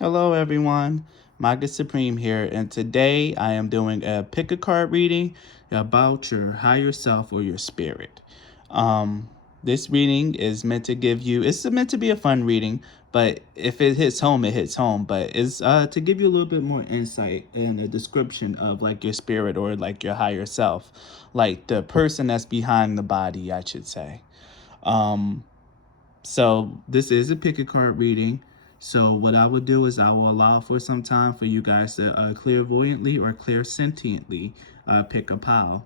Hello, everyone. Maga Supreme here, and today I am doing a pick a card reading about your higher self or your spirit. This reading is meant to give you. It's meant to be a fun reading, but if it hits home, it hits home. But it's to give you a little bit more insight and a description of like your spirit or like your higher self, like the person that's behind the body, I should say. Um, so this is a pick a card reading. So what I will do is I will allow for some time for you guys to clairvoyantly or clairsentiently pick a pile.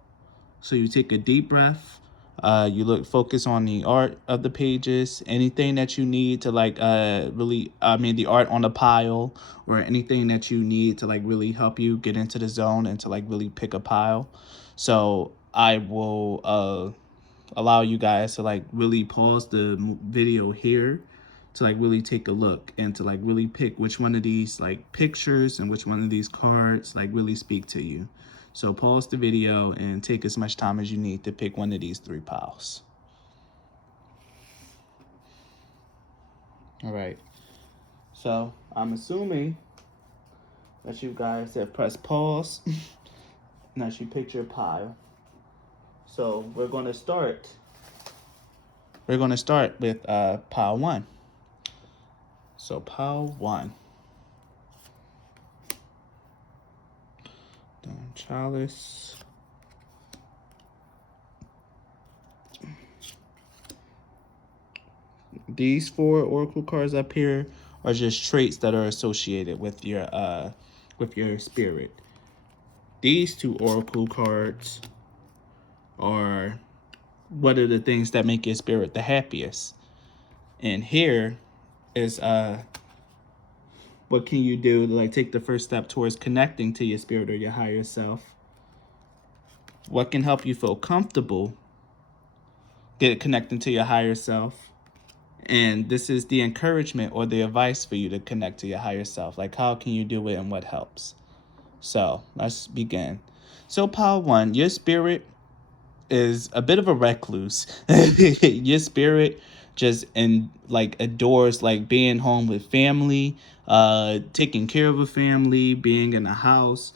So you take a deep breath. You focus on the art of the pages, anything that you need to like the art on the pile or anything that you need to like really help you get into the zone and to like really pick a pile. So I will allow you guys to like really pause the video here to like really take a look and to like really pick which one of these like pictures and which one of these cards like really speak to you. So pause the video and take as much time as you need to pick one of these three piles. All right. So I'm assuming that you guys have pressed pause and that you picked your pile. So we're going to start. We're going to start with pile one. So pile one. Chalice. These four oracle cards up here are just traits that are associated with your spirit. These two oracle cards are what are the things that make your spirit the happiest. And here is what can you do to like take the first step towards connecting to your spirit or your higher self? What can help you feel comfortable get connecting to your higher self? And this is the encouragement or the advice for you to connect to your higher self. Like, how can you do it and what helps? So let's begin. So, pile one, your spirit is a bit of a recluse. Your spirit just adores like being home with family, taking care of a family, being in a house,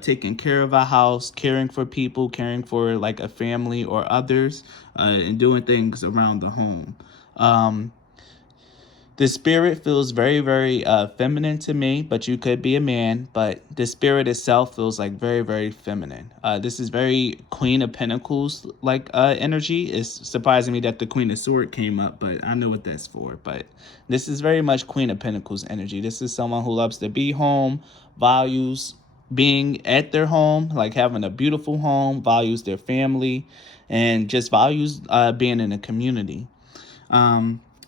taking care of a house, caring for people, caring for like a family or others, and doing things around the home. Um, the spirit feels very, very feminine to me, but you could be a man. But the spirit itself feels like very, very feminine. This is very Queen of Pentacles like energy. It's surprising me that the Queen of Swords came up, but I know what that's for. But this is very much Queen of Pentacles energy. This is someone who loves to be home, values being at their home, like having a beautiful home, values their family, and just values being in a community.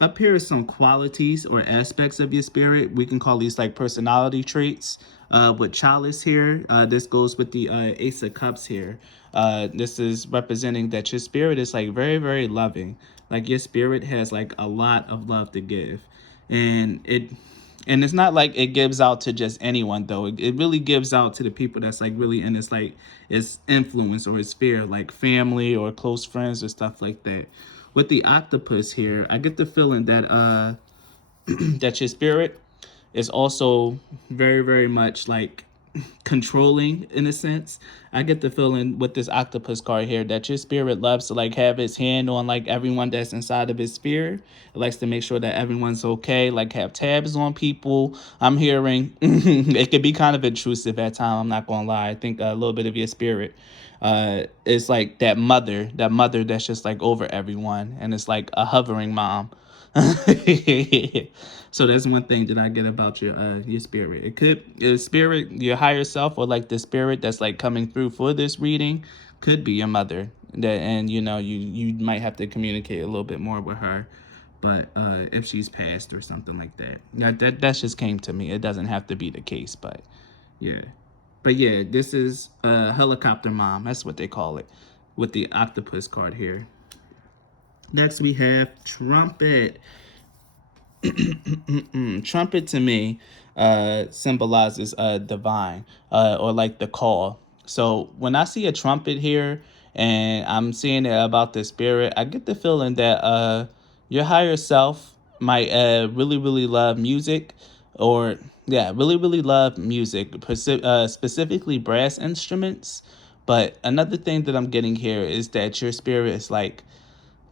Up here is some qualities or aspects of your spirit. We can call these like personality traits. With Chalice here, this goes with the Ace of Cups here. This is representing that your spirit is like very, very loving. Like your spirit has like a lot of love to give. And it's not like it gives out to just anyone though. It really gives out to the people that's like really in its influence or its sphere, like family or close friends or stuff like that. With the octopus here, I get the feeling that that your spirit is also very, very much like controlling in a sense. I get the feeling with this octopus card here that your spirit loves to like have its hand on like everyone that's inside of his sphere. It likes to make sure that everyone's okay, like have tabs on people. I'm hearing it could be kind of intrusive at times, I'm not gonna lie. I think a little bit of your spirit is like that mother that's just like over everyone and it's like a hovering mom. So that's one thing that I get about your spirit. It could your spirit, your higher self, or like the spirit that's like coming through for this reading, could be your mother. That and you might have to communicate a little bit more with her, but if she's passed or something like that. Yeah, that just came to me. It doesn't have to be the case, but yeah. But yeah, this is helicopter mom. That's what they call it, with the octopus card here. Next we have Trumpet. Trumpet to me symbolizes divine or like the call. So when I see a trumpet here and I'm seeing it about the spirit, I get the feeling that your higher self might really, really love music. or yeah, really, really love music, specifically brass instruments. But another thing that I'm getting here is that your spirit is like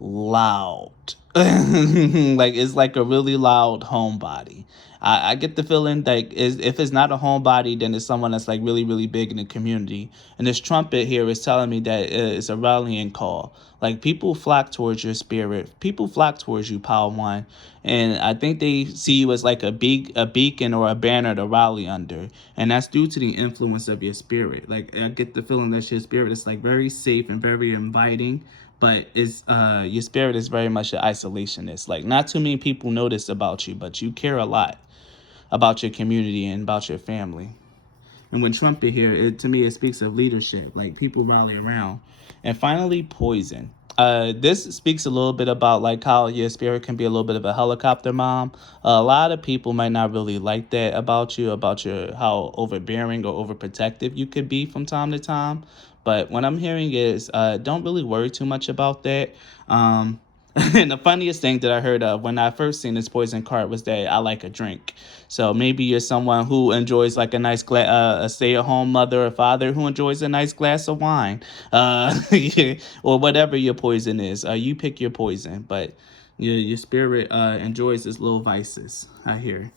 loud. Like it's like a really loud homebody. I get the feeling like if it's not a homebody, then it's someone that's like really, really big in the community. And this trumpet here is telling me that it's a rallying call. Like people flock towards your spirit. People flock towards you, Power One. And I think they see you as like a beacon or a banner to rally under. And that's due to the influence of your spirit. Like I get the feeling that your spirit is like very safe and very inviting, but is your spirit is very much an isolationist. Like not too many people know this about you, but you care a lot about your community and about your family. And when Trumpet here, to me, it speaks of leadership, like people rally around. And finally, poison. This speaks a little bit about like how your spirit can be a little bit of a helicopter mom. A lot of people might not really like that about your how overbearing or overprotective you could be from time to time. But what I'm hearing is don't really worry too much about that. And the funniest thing that I heard of when I first seen this poison card was that I like a drink. So maybe you're someone who enjoys like a nice a stay-at-home mother or father who enjoys a nice glass of wine, or whatever your poison is. You pick your poison, but your spirit enjoys its little vices. I hear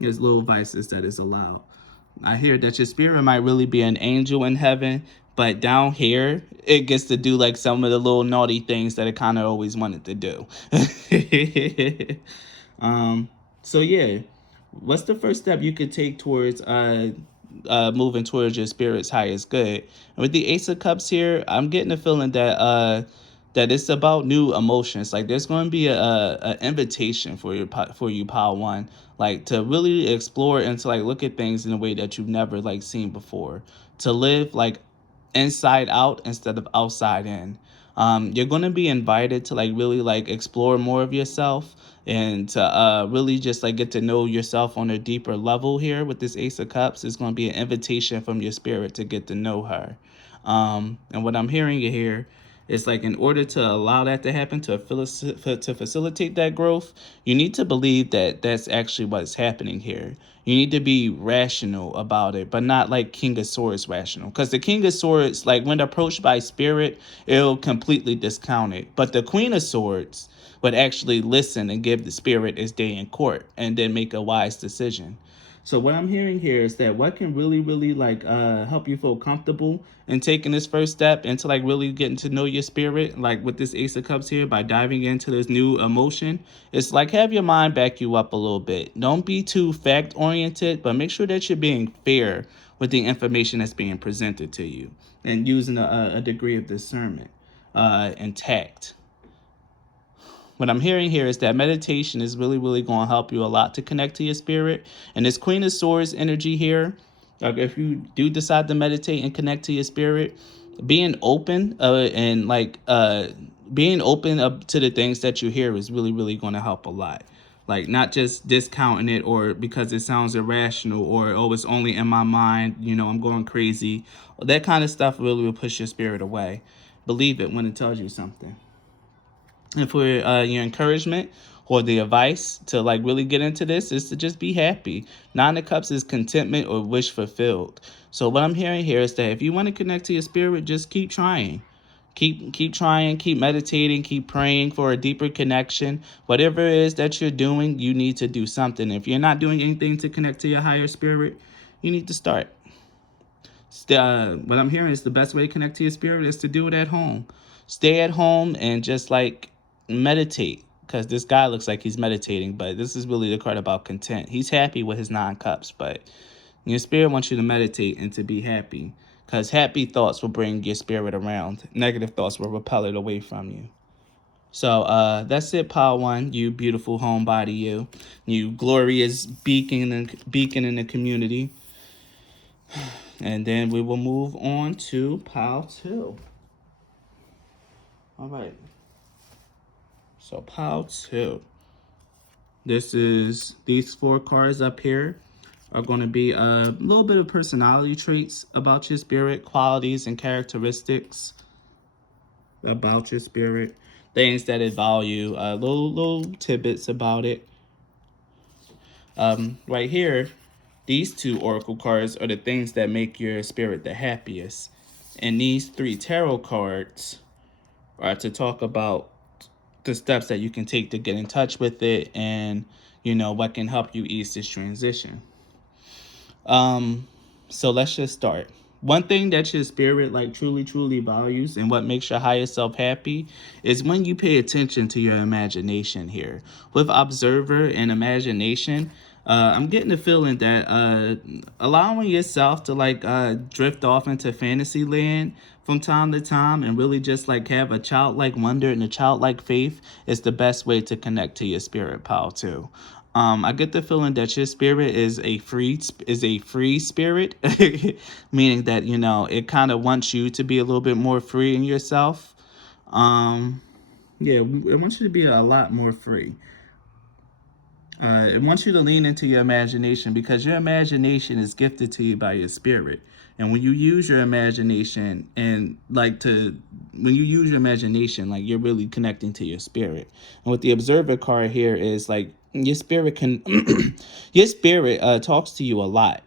his little vices that is allowed. I hear that your spirit might really be an angel in heaven, but down here it gets to do like some of the little naughty things that it kind of always wanted to do. um, so yeah, what's the first step you could take towards moving towards your spirit's highest good? And with the Ace of Cups here, I'm getting a feeling that that it's about new emotions. Like there's going to be a invitation for you, Power One, like to really explore and to like look at things in a way that you've never like seen before. To live like inside out instead of outside in. You're going to be invited to like really like explore more of yourself and to really just like get to know yourself on a deeper level here with this Ace of Cups. It's going to be an invitation from your spirit to get to know her. And what I'm hearing here is like in order to allow that to happen, to facilitate that growth, you need to believe that that's actually what's happening here. You need to be rational about it, but not like King of Swords rational. Because the King of Swords, like when approached by spirit, it'll completely discount it. But the Queen of Swords would actually listen and give the spirit its day in court and then make a wise decision. So what I'm hearing here is that what can really, really like help you feel comfortable in taking this first step into like really getting to know your spirit, like with this Ace of Cups here, by diving into this new emotion, it's like have your mind back you up a little bit. Don't be too fact oriented, but make sure that you're being fair with the information that's being presented to you and using a degree of discernment and tact. What I'm hearing here is that meditation is really, really going to help you a lot to connect to your spirit. And this Queen of Swords energy here, like if you do decide to meditate and connect to your spirit, being open and like being open up to the things that you hear is really, really going to help a lot. Like not just discounting it or because it sounds irrational or oh it's only in my mind, you know, I'm going crazy. That kind of stuff really will push your spirit away. Believe it when it tells you something. And for your encouragement or the advice to like really get into this is to just be happy. Nine of Cups is contentment or wish fulfilled. So what I'm hearing here is that if you want to connect to your spirit, just keep trying. Keep trying, keep meditating, keep praying for a deeper connection. Whatever it is that you're doing, you need to do something. If you're not doing anything to connect to your higher spirit, you need to start. What I'm hearing is the best way to connect to your spirit is to do it at home. Stay at home and just like meditate. Because this guy looks like he's meditating, but this is really the card about content. He's happy with his 9 cups, but your spirit wants you to meditate and to be happy. Because happy thoughts will bring your spirit around. Negative thoughts will repel it away from you. So that's it, Power One. You beautiful homebody, you glorious beacon in the community. And then we will move on to pile 2. All right. So pile 2. This is these 4 cards up here are going to be a little bit of personality traits about your spirit, qualities and characteristics about your spirit, things that it value, little tidbits about it. Right here, these two oracle cards are the things that make your spirit the happiest. And these three tarot cards are to talk about the steps that you can take to get in touch with it, and what can help you ease this transition. So let's just start. One thing that your spirit like truly values, and what makes your higher self happy, is when you pay attention to your imagination here. With observer and imagination, I'm getting the feeling that allowing yourself to drift off into fantasy land from time to time and really just like have a childlike wonder and a childlike faith is the best way to connect to your spirit power too. I get the feeling that your spirit is a free spirit, meaning that it kind of wants you to be a little bit more free in yourself. Yeah, it wants you to be a lot more free. It wants you to lean into your imagination because your imagination is gifted to you by your spirit. And when you use your imagination when you use your imagination, like you're really connecting to your spirit. And with the observer card here is like your spirit can, your spirit talks to you a lot.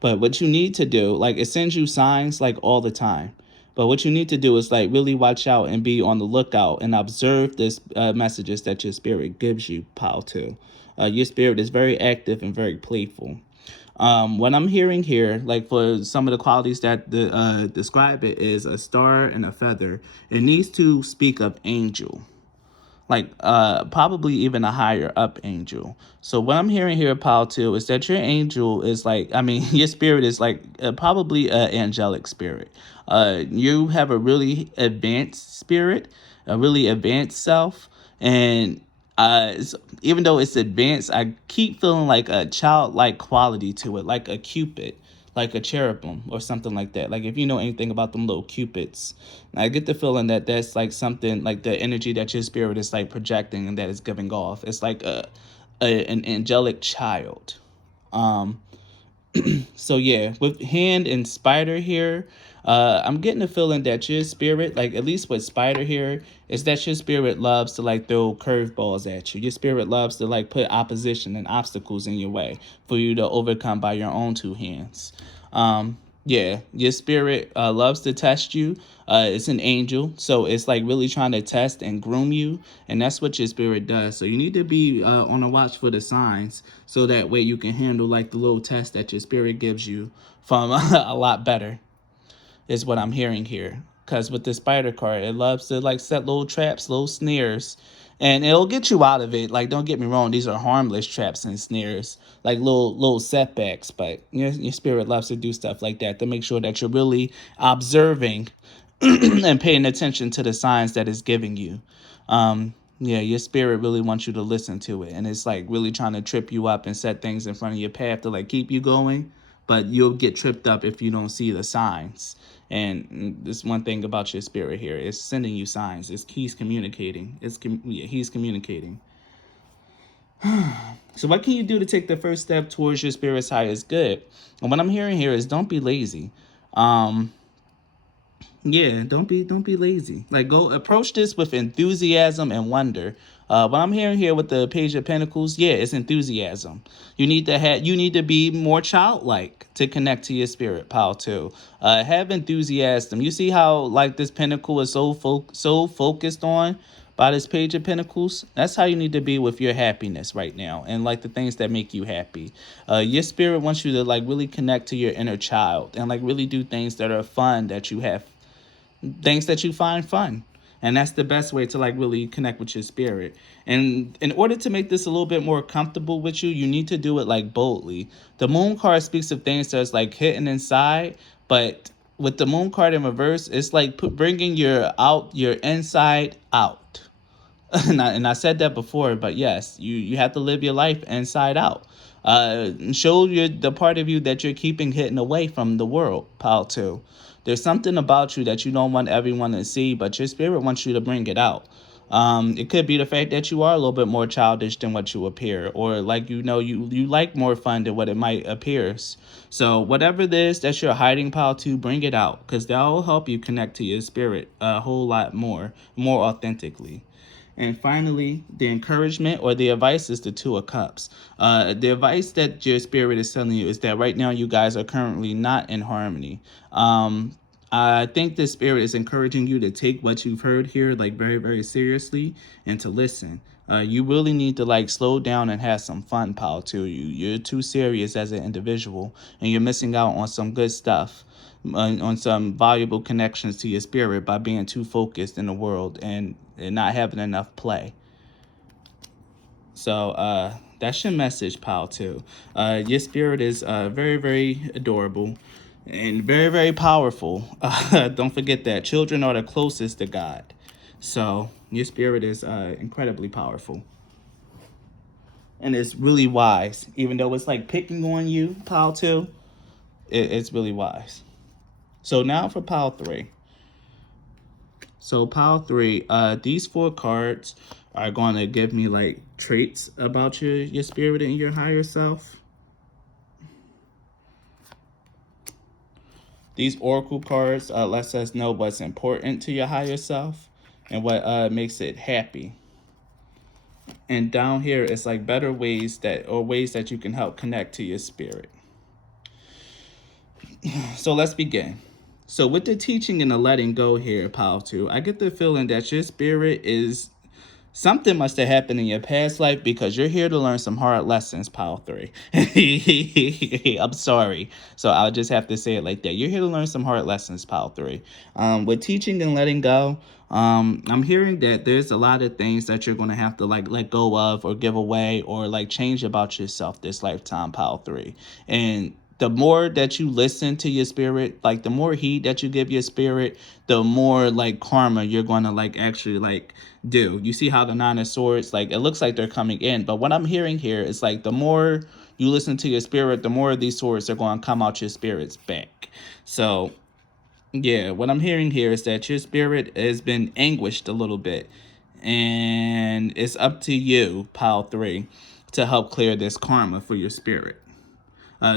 But what you need to do, like it sends you signs like all the time. But what you need to do is like really watch out and be on the lookout and observe this messages that your spirit gives you power to. Your spirit is very active and very playful. What I'm hearing here, like for some of the qualities that describe it, is a star and a feather. It needs to speak of angel, like probably even a higher up angel. So what I'm hearing here, Paul, too, is that your angel is your spirit is like probably an angelic spirit. You have a really advanced spirit, a really advanced self, and even though it's advanced, I keep feeling like a childlike quality to it, like a cupid, like a cherubim or something like that. Like if you know anything about them little cupids, I get the feeling that that's like something like the energy that your spirit is like projecting and that is giving off. It's like an angelic child. Um, so yeah, with hand and spider here, I'm getting a feeling that your spirit, like at least with spider here, is that your spirit loves to like throw curveballs at you. Your spirit loves to like put opposition and obstacles in your way for you to overcome by your own two hands. Yeah, your spirit loves to test you. It's an angel, so it's like really trying to test and groom you, and that's what your spirit does. So you need to be on the watch for the signs, so that way you can handle like the little test that your spirit gives you from a lot better. Is what I'm hearing here. Because with the spider card, it loves to like set little traps, little snares, and it'll get you out of it. Like, don't get me wrong, these are harmless traps and snares, like little setbacks. But your spirit loves to do stuff like that to make sure that you're really observing and paying attention to the signs that it's giving you. Yeah, your spirit really wants you to listen to it, and it's like really trying to trip you up and set things in front of your path to like keep you going, but you'll get tripped up if you don't see the signs. And this one thing about your spirit here is sending you signs. He's communicating. He's communicating. So what can you do to take the first step towards your spirit's highest good? And what I'm hearing here is don't be lazy. Um, Yeah, don't be lazy. Like go approach this with enthusiasm and wonder. What I'm hearing here with the Page of Pentacles, yeah, it's enthusiasm. You need to be more childlike to connect to your spirit power too. Have enthusiasm. You see how like this pentacle is so focused on by this Page of Pentacles? That's how you need to be with your happiness right now and like the things that make you happy. Your spirit wants you to like really connect to your inner child and like really do things that are fun, that you have things that you find fun. And that's the best way to like really connect with your spirit. And in order to make this a little bit more comfortable with you, you need to do it like boldly. The moon card speaks of things that's like hidden inside, but with the moon card in reverse, it's like bringing your inside out. And I said that before, but yes, you have to live your life inside out. Show the part of you that you're keeping hidden away from the world, pal too. There's something about you that you don't want everyone to see, but your spirit wants you to bring it out. It could be the fact that you are a little bit more childish than what you appear, or like you like more fun than what it might appears. So whatever it is that you're hiding, pal, to bring it out, because that will help you connect to your spirit a whole lot more authentically. And finally, the encouragement or the advice is the Two of Cups. The advice that your spirit is telling you is that right now you guys are currently not in harmony. I think the spirit is encouraging you to take what you've heard here like very, very seriously and to listen. You really need to like slow down and have some fun, pal, too. You're too serious as an individual and you're missing out on some good stuff, on some valuable connections to your spirit by being too focused in the world and not having enough play. So that's your message, pal, too. Your spirit is very, very adorable and very, very powerful. Don't forget that. Children are the closest to God. So your spirit is incredibly powerful. And it's really wise. Even though it's like picking on you, pal, too, it's really wise. So now for pile 3. So pile 3, these 4 cards are going to give me like traits about your spirit and your higher self. These oracle cards lets us know what's important to your higher self and what makes it happy. And down here, it's like better ways that you can help connect to your spirit. So let's begin. So with the teaching and the letting go here, pile 2, I get the feeling that your spirit is something must have happened in your past life because you're here to learn some hard lessons, pile 3. I'm sorry. So I'll just have to say it like that. You're here to learn some hard lessons, pile 3. With teaching and letting go, I'm hearing that there's a lot of things that you're going to have to like let go of or give away or like change about yourself this lifetime, pile 3. And the more that you listen to your spirit, like the more heed that you give your spirit, the more like karma you're going to like actually like do. You see how the 9 of Swords, like it looks like they're coming in, but what I'm hearing here is like the more you listen to your spirit, the more of these swords are going to come out your spirit's back. So yeah, what I'm hearing here is that your spirit has been anguished a little bit, and it's up to you, pile 3, to help clear this karma for your spirit.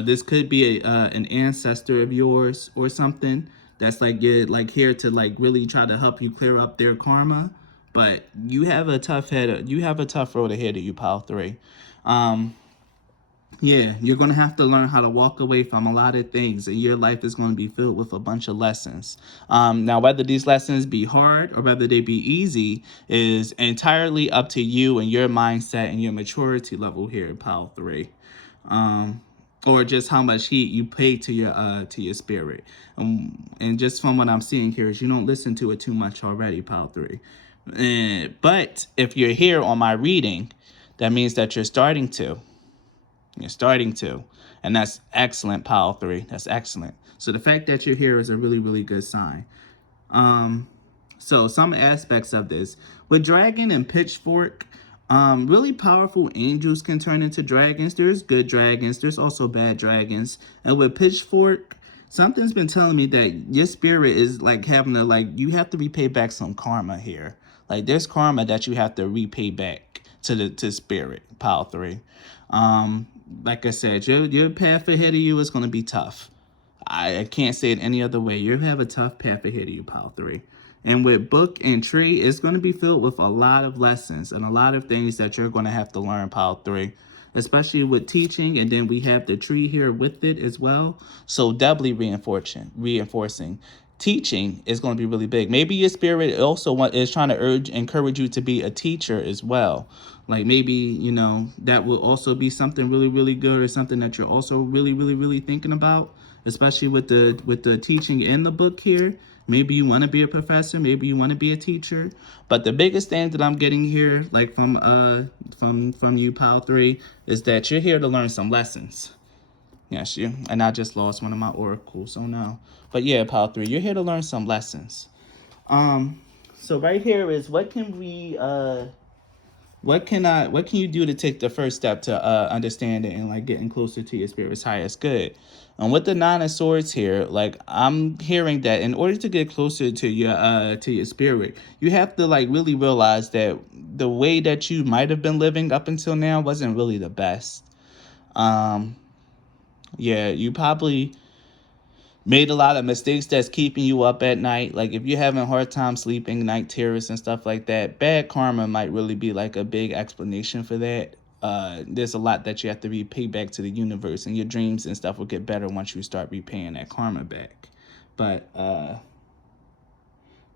This could be an ancestor of yours or something that's like you're like here to like really try to help you clear up their karma. But you have a tough road ahead of you, pile 3. Yeah, you're going to have to learn how to walk away from a lot of things, and your life is going to be filled with a bunch of lessons. Now, whether these lessons be hard or whether they be easy is entirely up to you and your mindset and your maturity level here, pile 3. Or just how much heat you pay to your spirit. And just from what I'm seeing here is you don't listen to it too much already, pile 3. But if you're here on my reading, that means that you're starting to. You're starting to. And that's excellent, pile 3. That's excellent. So the fact that you're here is a really, really good sign. So some aspects of this. With Dragon and Pitchfork, really powerful angels can turn into dragons. There's good dragons. There's also bad dragons. And with Pitchfork, something's been telling me that your spirit is like having to like, you have to repay back some karma here. Like there's karma that you have to repay back to spirit, pile 3. Like I said, your path ahead of you is going to be tough. I can't say it any other way. You have a tough path ahead of you, pile 3. And with Book and Tree, it's going to be filled with a lot of lessons and a lot of things that you're going to have to learn, pile 3. Especially with teaching, and then we have the tree here with it as well. So doubly reinforcing. Teaching is going to be really big. Maybe your spirit also is trying to encourage you to be a teacher as well. Like maybe, you know, that will also be something really, really good or something that you're also really, really, really thinking about, especially with the teaching in the book here. Maybe you want to be a professor, maybe you want to be a teacher. But the biggest thing that I'm getting here, like from you, pile 3, is that you're here to learn some lessons. Yes, you. And I just lost one of my oracles, so no. But yeah, pile 3, you're here to learn some lessons. So right here is what can you do to take the first step to understand it and like getting closer to your spirit's highest good? And with the 9 of Swords here, like I'm hearing that in order to get closer to your spirit, you have to like really realize that the way that you might have been living up until now wasn't really the best. Yeah, you probably made a lot of mistakes that's keeping you up at night. Like if you're having a hard time sleeping, night terrors and stuff like that, bad karma might really be like a big explanation for that. There's a lot that you have to repay back to the universe, and your dreams and stuff will get better once you start repaying that karma back. But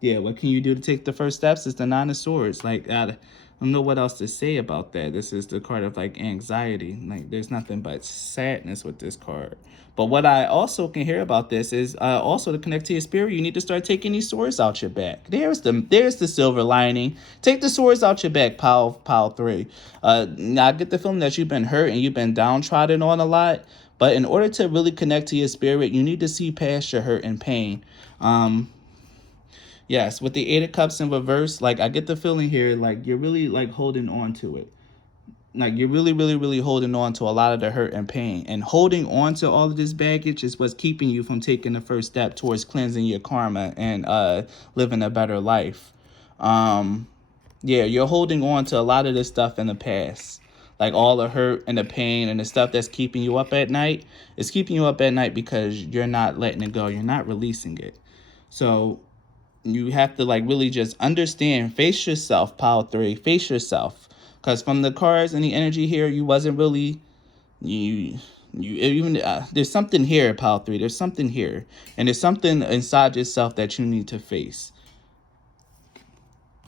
yeah, what can you do to take the first steps? It's the Nine of Swords. Like, I don't know what else to say about that. This is the card of like anxiety. Like, there's nothing but sadness with this card. But what I also can hear about this is also to connect to your spirit, you need to start taking these swords out your back. There's the silver lining. Take the swords out your back, pile 3. Now I get the feeling that you've been hurt and you've been downtrodden on a lot. But in order to really connect to your spirit, you need to see past your hurt and pain. Yes, with the Eight of Cups in reverse, like I get the feeling here, like you're really like holding on to it. Like you're really, really, really holding on to a lot of the hurt and pain. And holding on to all of this baggage is what's keeping you from taking the first step towards cleansing your karma and living a better life. Yeah, you're holding on to a lot of this stuff in the past. Like all the hurt and the pain and the stuff that's keeping you up at night. It's keeping you up at night because you're not letting it go. You're not releasing it. So you have to like really just understand, face yourself, pile 3, face yourself. Because from the cards and the energy here, you wasn't really, you even, there's something here, pile 3, there's something here. And there's something inside yourself that you need to face.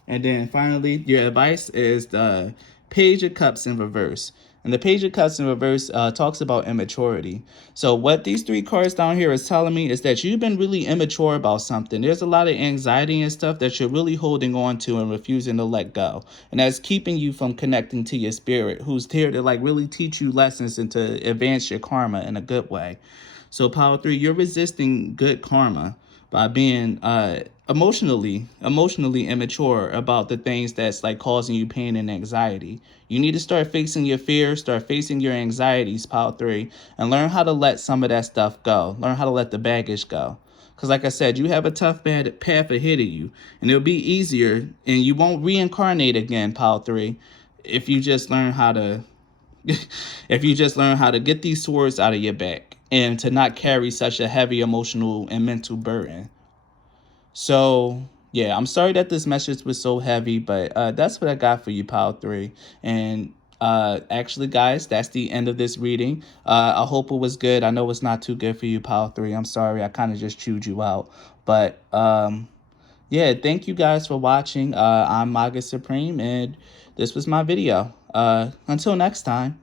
And then finally, your advice is the Page of Cups in reverse. And the Page of Cups in reverse talks about immaturity. So what these 3 cards down here is telling me is that you've been really immature about something. There's a lot of anxiety and stuff that you're really holding on to and refusing to let go. And that's keeping you from connecting to your spirit, who's here to like really teach you lessons and to advance your karma in a good way. So power 3, you're resisting good karma by being emotionally immature about the things that's like causing you pain and anxiety. You need to start facing your fears, start facing your anxieties, pile 3, and learn how to let some of that stuff go. Learn how to let the baggage go. Because like I said, you have a tough bad path ahead of you, and it'll be easier, and you won't reincarnate again, pile 3, if you just learn how to if you just learn how to get these swords out of your back and to not carry such a heavy emotional and mental burden. So yeah, I'm sorry that this message was so heavy, but that's what I got for you, pile 3. And actually, guys, that's the end of this reading. I hope it was good. I know it's not too good for you, pile 3. I'm sorry, I kind of just chewed you out. But yeah, thank you guys for watching. I'm Maga Supreme, and this was my video. Until next time.